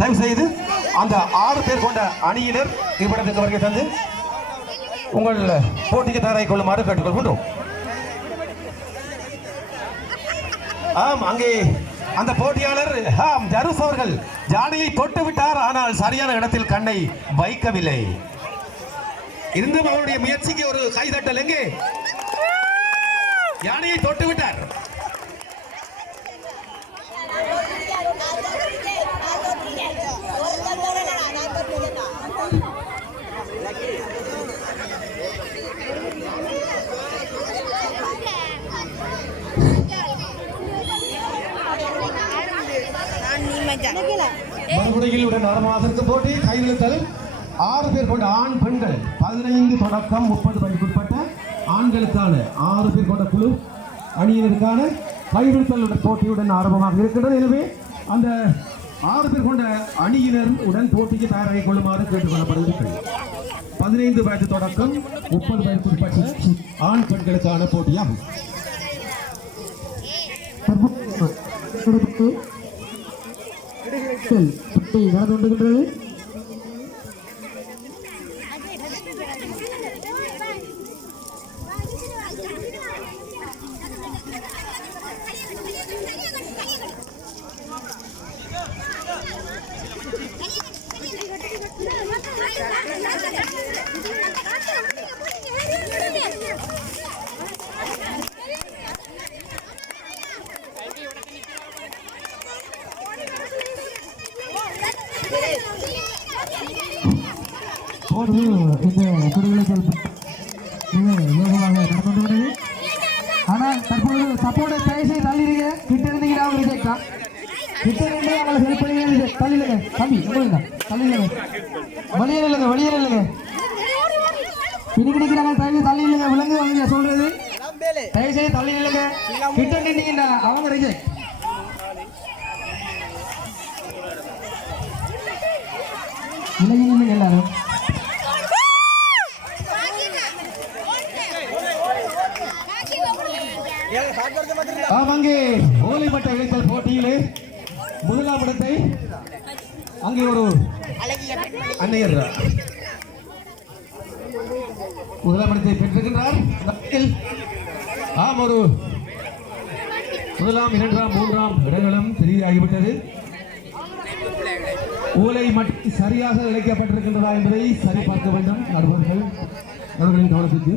தயவு செய்து அந்த 6 பேர் கொண்ட அணியினர் இவ்விடத்துக்கு வருகை தந்து உங்கள் போட்டிக்கு தயாராகிக் கொள்ளுமாறு கேட்டுக்கொள்கின்றோம். ஆம், அங்கே அந்த போட்டியாளர் ஜருஸ் அவர்கள் யானையை தொட்டு விட்டார். ஆனால் சரியான இடத்தில் கண்ணை வைக்கவில்லை. இருந்தும் அவருடைய முயற்சிக்கு ஒரு கைதட்டல். எங்கே யானையை தொட்டு விட்டார். மறுபடியில் உடன் ஆரம்பத்திற்கு போட்டி கைவிழுத்தல் 6 பேர் கொண்ட ஆண் பெண்கள் 15 தொடக்கம் 30 வயதுக்குட்பட்ட ஆண்களுக்கான 6 பேர் கொண்ட குழு அணியினருக்கான கைவிழுத்தல் போட்டியுடன் ஆரம்பமாக இருக்கின்றது. எனவே அந்த 6 பேர் கொண்ட அணியினர் உடன் போட்டிக்கு தயாராகிக் கொள்ளுமாறு கேட்டுக்கொள்ளப்படுகிறது. 15 வயது தொடக்கம் 30 வயதுக்குட்பட்ட ஆண் பெண்களுக்கான போட்டியாகும். நடந்து கொண்டிருக்கிறது. ஆனால் தற்போது சப்போர்ட்டை தயவுசெய்து தள்ளிடுங்க. கிட்ட இருந்தீங்கன்னா அவங்க ரிஜெக்டா கிட்ட இருந்து அவங்களை ஹெல்ப் பண்ணி தள்ளிடுங்க. தம்பி தள்ளிடுங்க. வெளியே இல்லைங்க. பின்னுக்கு நிற்கிறாங்க. தயவு தள்ளி இல்லைங்க. விலங்கு அவங்க சொல்றது தயவுசெய்து தள்ளி இல்லைங்க. கிட்ட நின்றீங்கன்னா அவங்க ரிஜெக்ட். விலகி நில்லுங்க எல்லாரும். அங்கே ஓலைப்பட்ட இழைத்தல் போட்டியிலே முதலாம் இடத்தை அங்கே ஒரு அன்னையர் முதலாம் இடத்தை பெற்றிருக்கின்றார். ஆம், ஒரு முதலாம் 2ஆம் 3ஆம் இடங்களும் தெரிவாகிவிட்டது. ஓலை மட்டும் சரியாக இழைக்கப்பட்டிருக்கின்றதா என்பதை சரிபார்க்க வேண்டும். நடுவர்கள் அவர்களின் கவனத்துக்கு